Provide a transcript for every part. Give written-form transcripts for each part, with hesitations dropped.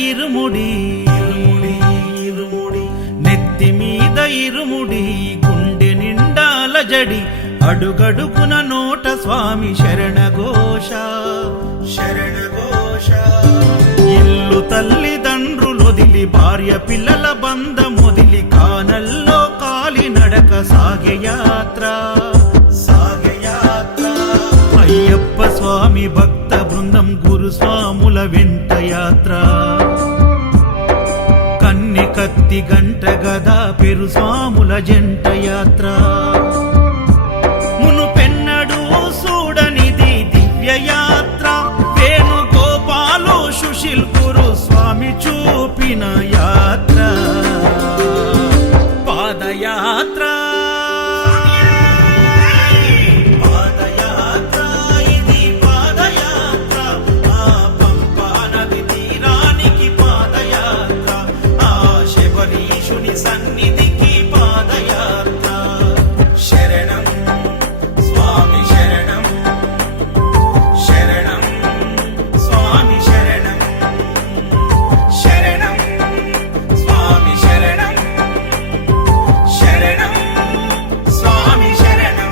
ఇరుముడి ఇరుముడి ఇరుముడి నెత్తి మీద ఇరుముడి గుండె నిండా అలజడి అడుగడుగున నోట స్వామి శరణఘోష శరణఘోష ఇల్లు తల్లిదండ్రులొదిలి భార్య పిల్లల బంధమొదిలి కానల్లో కాలి నడక సాగే యాత్ర అయ్యప్ప స్వామి భక్త బృందం గురుస్వాముల వెంట యాత్ర కన్నె కత్తి గంట గదా పెరు స్వాముల జంట యాత్ర మునుపెన్నడు చూడనిది దివ్య యాత్ర వేణుగోపాలు సుశీల్ గురు స్వామి చూపిన యాత్ర పాదయాత్ర సన్నిధికి పాదయాత్ర శరణం స్వామి శరణం శరణం స్వామి శరణం శరణం స్వామి శరణం శరణం స్వామి శరణం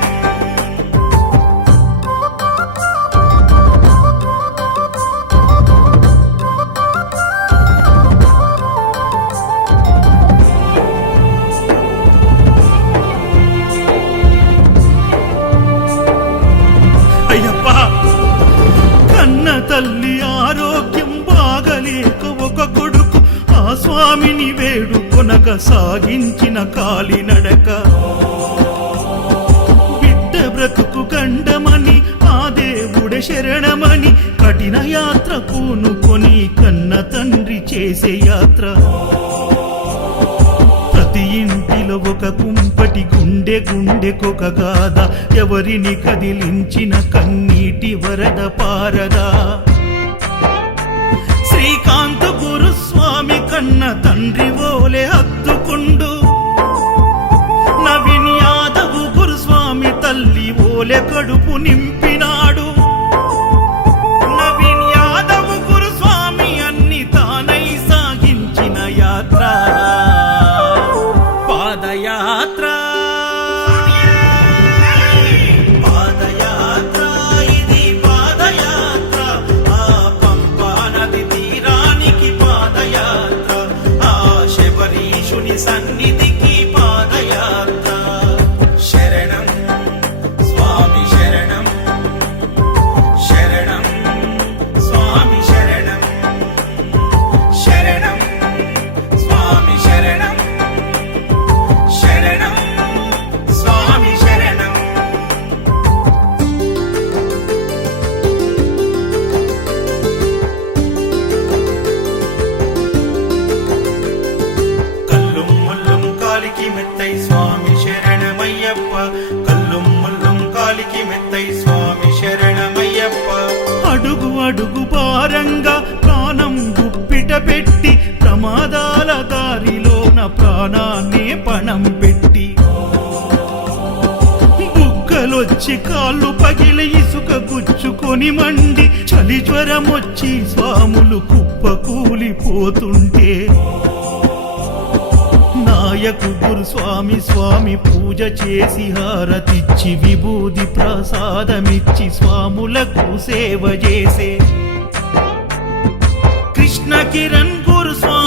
తల్లి ఆరోగ్యం బాగలేక ఒక కొడుకు ఆ స్వామిని వేడుకొనగా సాగించిన కాలినడక బిడ్డ బ్రతుకు గండమని ఆ దేవుడే శరణమని కఠిన యాత్ర పూనుకొని కన్న తండ్రి చేసే యాత్ర ప్రతి ఇంటిలో ఒక కుంపటి గుండె గుండెకొక గాథ ఎవరిని కదిలించిన కన్నీటి వరద పారదా శ్రీకాంత గురుస్వామి కన్న తండ్రి ఓలే హత్తుకుండు నవీన్ యాదవ్ గురుస్వామి తల్లి ఓలే కడుపు నింపినాడు నవీన్ యాదవ్ గురుస్వామి అన్ని తానై సాగించిన యాత్ర పాదయాత్ర సన్నిధికి పాదయాత్ర శరణం స్వామి శరణం శరణం స్వామి శరణం శరణం స్వామి శరణం శరణం స్వామి శరణం మెత్తై స్వామి శరణమయ్యప్ప కల్లుం ముల్లుం కాలికి మెత్తై స్వామి శరణమయ్యప్ప అడుగు అడుగు భారంగా ప్రాణం గుప్పిట పెట్టి ప్రమాదాల దారిలోన ప్రాణాన్ని పణం పెట్టి బుగ్గలొచ్చి కాళ్ళు పగిలి ఇసుక గుచ్చుకొని మండి చలి జ్వరమొచ్చి స్వాములు కుప్ప కూలిపోతుంటే నాయకు గురుస్వామి స్వామి పూజ చేసి హారతిచ్చి విభూది ప్రసాదమిచ్చి స్వాములకు సేవ చేసే కృష్ణ కిరణ్ గురుస్వామి